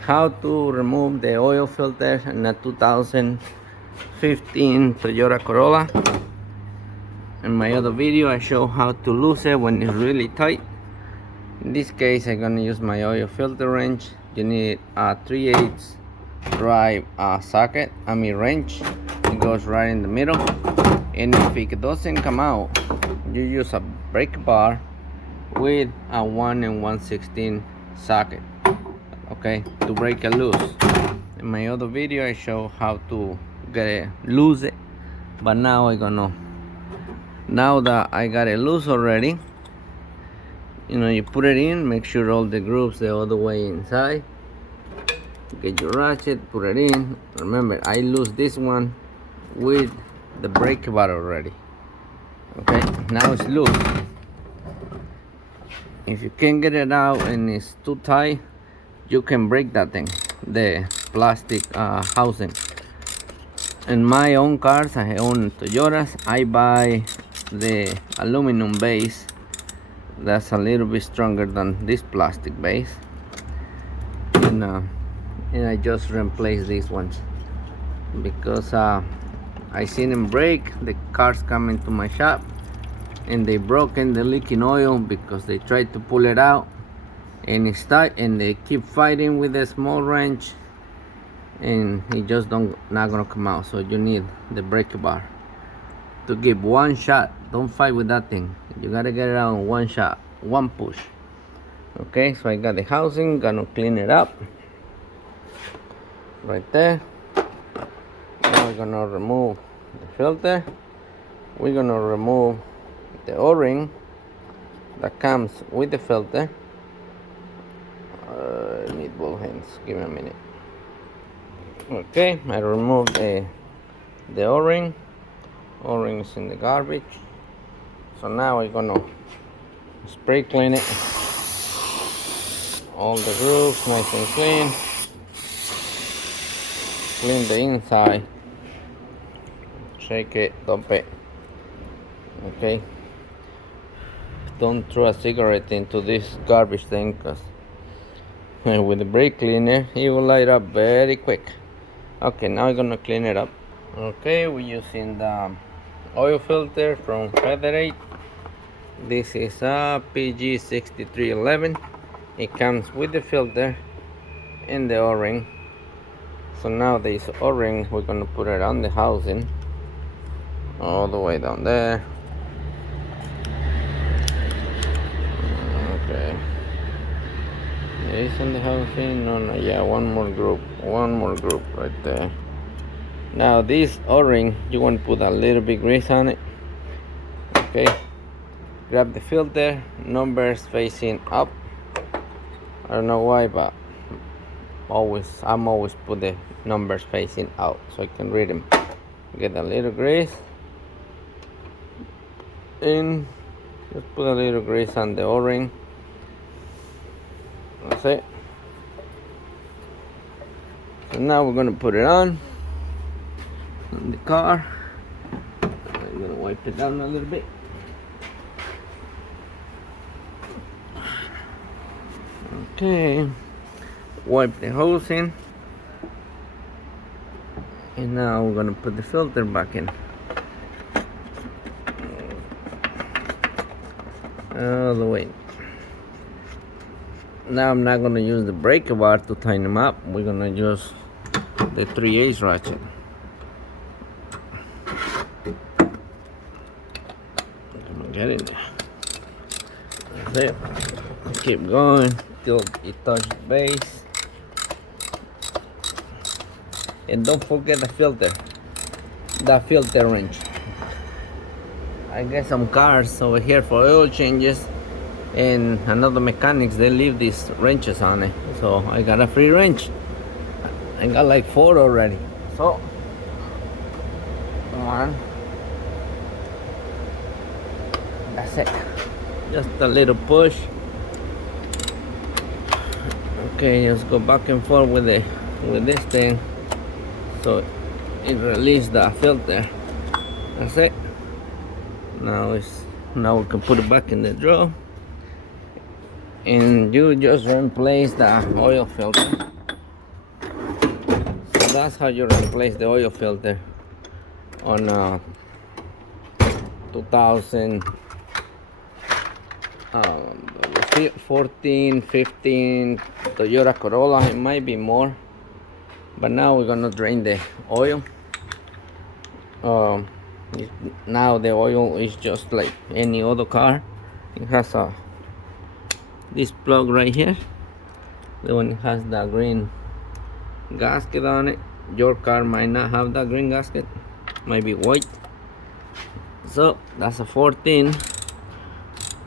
how to remove the oil filter in a 2015 Toyota Corolla. In my other video I show how to lose it when it's really tight. In this case I'm gonna use my oil filter wrench. You need a 3/8 drive socket, wrench. It goes right in the middle, and if it doesn't come out, you use a brake bar with a 1 1/16 socket, okay, to break it loose. In my other video I show how to get it loose it, but now now that I got it loose already, you put it in, make sure all the grooves are all the way inside. Get your ratchet, put it in. Remember, I lose this one with the brake bar already. Okay, now it's loose. If you can't get it out and it's too tight, you can break that thing, the plastic housing. In my own cars, I own Toyotas, I buy the aluminum base. That's a little bit stronger than this plastic base, and I just replace these ones because I seen them break. The cars come into my shop and they broken the leaking oil because they tried to pull it out and it's tight, and they keep fighting with a small wrench and it just not gonna come out. So you need the brake bar to give one shot. Don't fight with that thing. You gotta get it out in one shot, one push. Okay, so I got the housing, gonna clean it up right there. Now we're gonna remove the filter. We're gonna remove the O-ring that comes with the filter. I need both hands, give me a minute. Okay, I removed the O-ring. O-ring is in the garbage. So now we're gonna spray clean it, all the grooves nice and clean. Clean the inside, shake it, dump it. Okay, don't throw a cigarette into this garbage thing, because with the brake cleaner it will light up very quick. Okay, now we're gonna clean it up. Okay, we're using the oil filter from Federate. This is a PG6311. It comes with the filter and the O-ring. So now this O-ring, we're gonna put it on the housing all the way down there. Okay, it's in the housing. No, yeah, one more group right there. Now this O-ring, you want to put a little bit grease on it. Okay, grab the filter, numbers facing up. I don't know why, but I'm always put the numbers facing out so I can read them. Get a little grease and just put a little grease on the O-ring. That's it. So now we're gonna put it on the car. I'm gonna wipe it down a little bit. Okay, wipe the hose in, and now we're gonna put the filter back in all the way. Now I'm not gonna use the brake bar to tighten them up. We're gonna use the 3/8 ratchet. Come on, get in there. That's it. Keep going till it touches the base. And don't forget the filter wrench. I get some cars over here for oil changes, and another mechanics, they leave these wrenches on it. So I got a free wrench. I got like 4 already. So come on, that's it. Just a little push. Okay, just go back and forth with this thing so it releases the filter. That's it. Now we can put it back in the drawer, and you just replace the oil filter. that's how you replace the oil filter on 2014, 15 Toyota Corolla. It might be more, but now we're gonna drain the oil. Now the oil is just like any other car. It has this plug right here. The one has the green gasket on it. Your car might not have that green gasket, might be white. So that's a 14.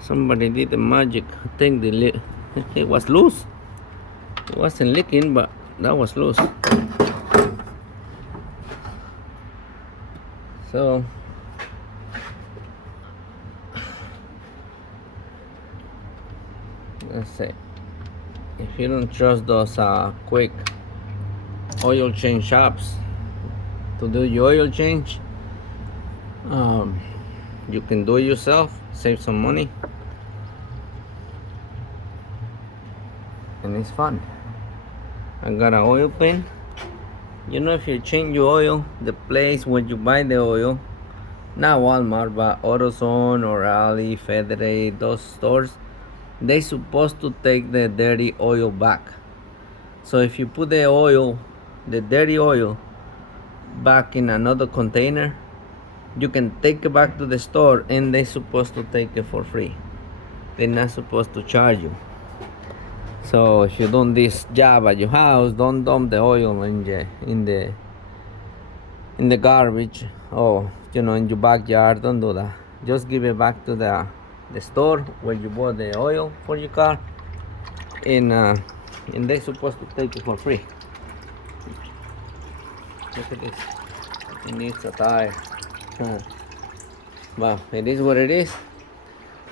Somebody did the magic. I think it was loose. It wasn't leaking, but that was loose. So let's say if you don't trust those quick oil change shops to do your oil change, you can do it yourself, save some money, and it's fun. I got an oil pen. You know, if you change your oil, the place where you buy the oil, not Walmart but AutoZone or Ali, Federate, those stores, they supposed to take the dirty oil back. So if you put the oil, the dirty oil, back in another container, you can take it back to the store and they're supposed to take it for free. They're not supposed to charge you. So if you're doing this job at your house, don't dump the oil in the garbage, or you know, in your backyard. Don't do that. Just give it back to the store where you bought the oil for your car, and they're supposed to take it for free. Look at this. It needs a tire. Well, it is what it is.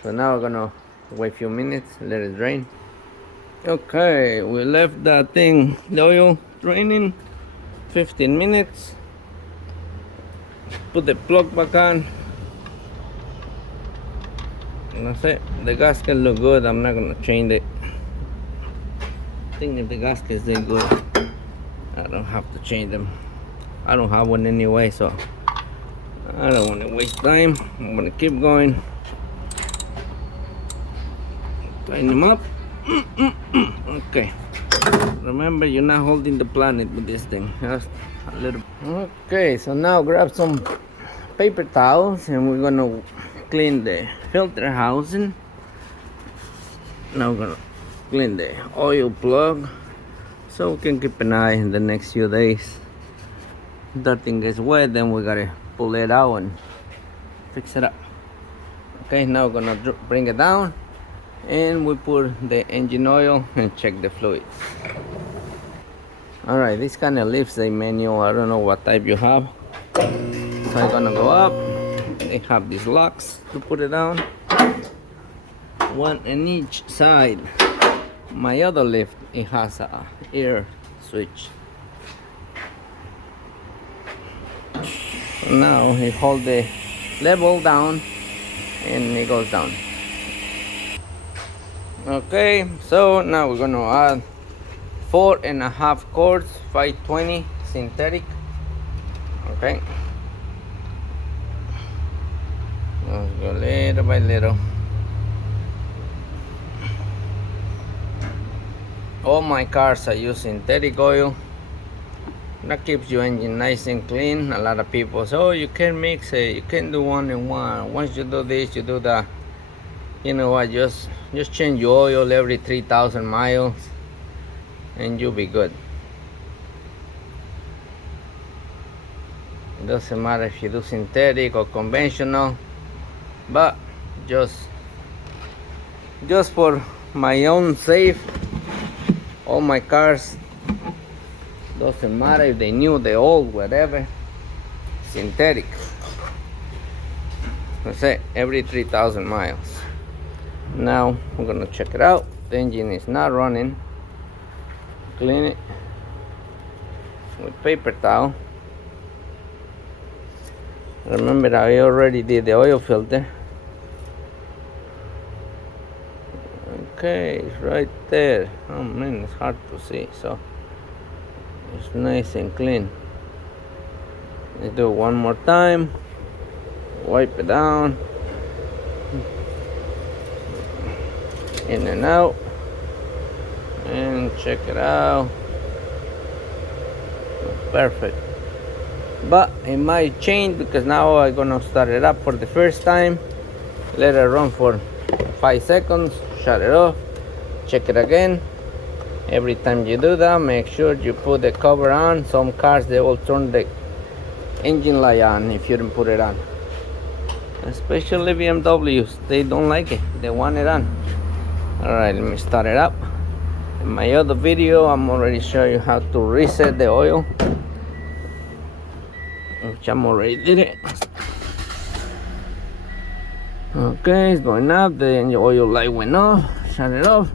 So now we're gonna wait a few minutes, let it drain. Okay, we left that thing, the oil, draining 15 minutes. Put the plug back on. And that's it. The gasket look good. I'm not gonna change it. I think if the gaskets look good, I don't have to change them. I don't have one anyway, so I don't want to waste time. I'm gonna keep going. Tighten them up. Okay. Remember, you're not holding the planet with this thing. Just a little. Okay, so now grab some paper towels and we're gonna clean the filter housing. Now we're gonna clean the oil plug so we can keep an eye in the next few days. If that thing gets wet, then we gotta pull it out and fix it up. Okay, now we're gonna bring it down and we put the engine oil and check the fluids. All right, this kind of leaves the manual. I don't know what type you have. So I'm gonna go up. They have these locks to put it down, one in each side. My other lift, it has a air switch. So now it hold the level down and it goes down. Okay, so now we're gonna add 4.5 quarts 520 synthetic. Okay, let's go little by little. All my cars I use synthetic oil. That keeps your engine nice and clean. A lot of people say, oh, you can't mix it, you can't do one in one. Once you do this, you do that. You know what, just change your oil every 3,000 miles and you'll be good. It doesn't matter if you do synthetic or conventional, but just for my own safe, all my cars, doesn't matter if they new, they old, whatever, synthetic. That's it, every 3,000 miles. Now we're gonna check it out. The engine is not running. Clean it with paper towel. Remember, I already did the oil filter. Okay, it's right there. Oh man, it's hard to see. So It's nice and clean. Let's do it one more time. Wipe it down. In and out. And check it out. Perfect. But it might change because now I'm gonna start it up for the first time. Let it run for 5 seconds. Shut it off. Check it again. Every time you do that, make sure you put the cover on. Some cars, they will turn the engine light on if you don't put it on. Especially BMWs, they don't like it. They want it on. Alright, let me start it up. In my other video, I'm already showing you how to reset the oil, which I'm already did it. Okay, it's going up. The oil light went off. Shut it off.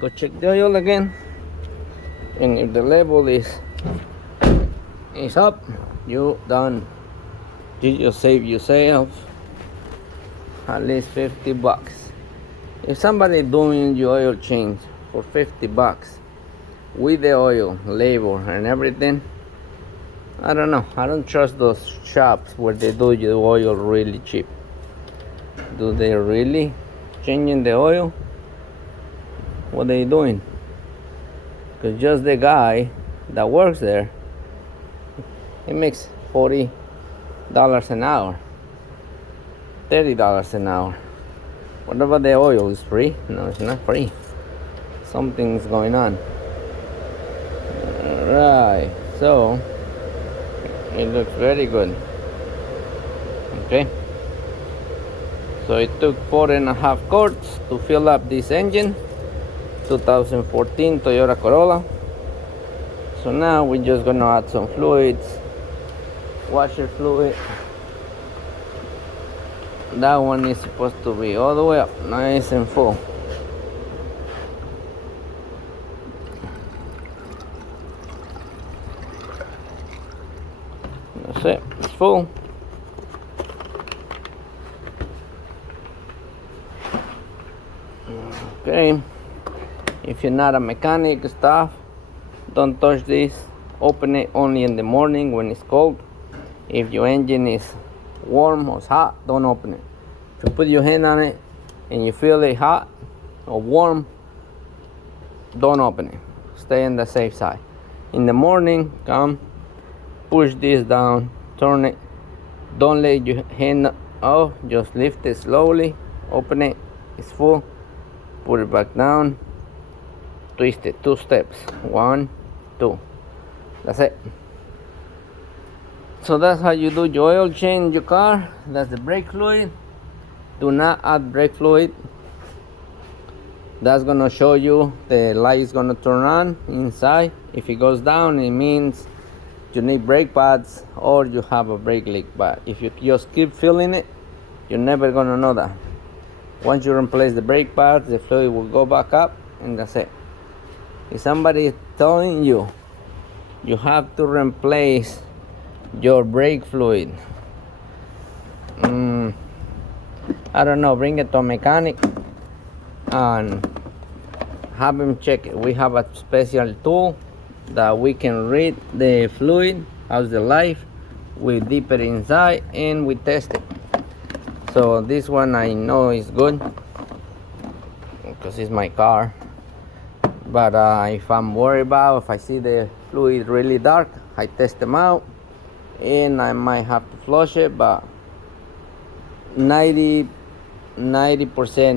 Go check the oil again. And if the level is up, you done. You just save yourself at least 50 bucks. If somebody doing your oil change for 50 bucks with the oil, label and everything, I don't know. I don't trust those shops where they do your oil really cheap. Do they really changing the oil? What they doing? Because just the guy that works there, he makes $40 an hour, $30 an hour. What about the oil? Is free? No, it's not free. Something's going on. Alright, so it looks very good. Okay, so it took 4.5 quarts to fill up this engine. 2014 Toyota Corolla. So now we're just gonna add some fluids, washer fluid. That one is supposed to be all the way up, nice and full. That's it, it's full. Okay, if you're not a mechanic stuff, don't touch this. Open it only in the morning when it's cold. If your engine is warm or hot, don't open it. If you put your hand on it and you feel it hot or warm, don't open it. Stay on the safe side. In the morning, come, push this down, turn it. Don't let your hand off, just lift it slowly, open it, it's full, put it back down, twist it 2 steps, 1, 2. That's it. So that's how you do your oil change in your car. That's the brake fluid. Do not add brake fluid. That's gonna show you the light is gonna turn on inside. If it goes down, it means you need brake pads or you have a brake leak. But if you just keep filling it, you're never gonna know that. Once you replace the brake pads, the fluid will go back up, and that's it. If somebody is telling you you have to replace your brake fluid, I don't know, bring it to a mechanic and have him check it. We have a special tool that we can read the fluid, how's the life, we dip it inside and we test it. So this one I know is good because it's my car. But if I'm worried about, if I see the fluid really dark, I test them out and I might have to flush it. But 90%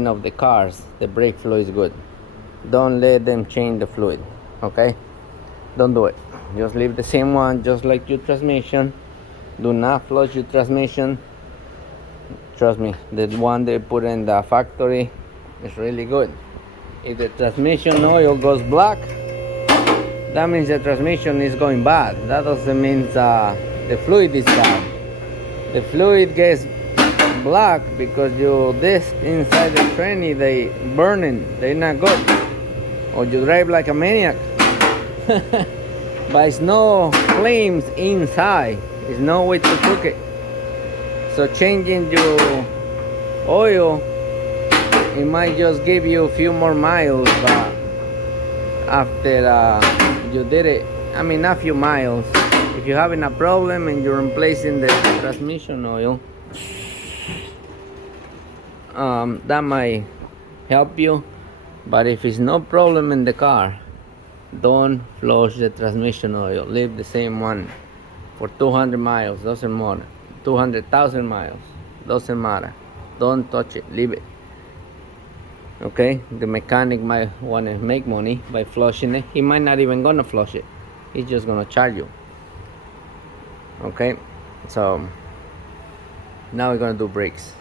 of the cars, the brake fluid is good. Don't let them change the fluid, okay? Don't do it. Just leave the same one, just like your transmission. Do not flush your transmission. Trust me, the one they put in the factory is really good. If the transmission oil goes black, that means the transmission is going bad. That doesn't mean the fluid is bad. The fluid gets black because your disc inside the tranny, they burning, they're not good, or you drive like a maniac. But it's no flames inside, there's no way to cook it. So changing your oil, it might just give you a few more miles, but after you did it I mean a few miles. If you're having a problem and you're replacing the transmission oil, that might help you. But if it's no problem in the car, don't flush the transmission oil. Leave the same one for 200 miles, doesn't matter. 200,000 miles, doesn't matter. Don't touch it, leave it. Okay, the mechanic might want to make money by flushing it. He might not even gonna flush it. He's just gonna charge you. Okay, so now we're gonna do brakes.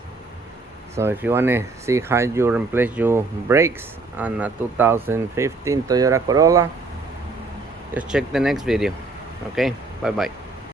So if you want to see how you replace your brakes on a 2015 Toyota Corolla, just check the next video. Okay, bye bye.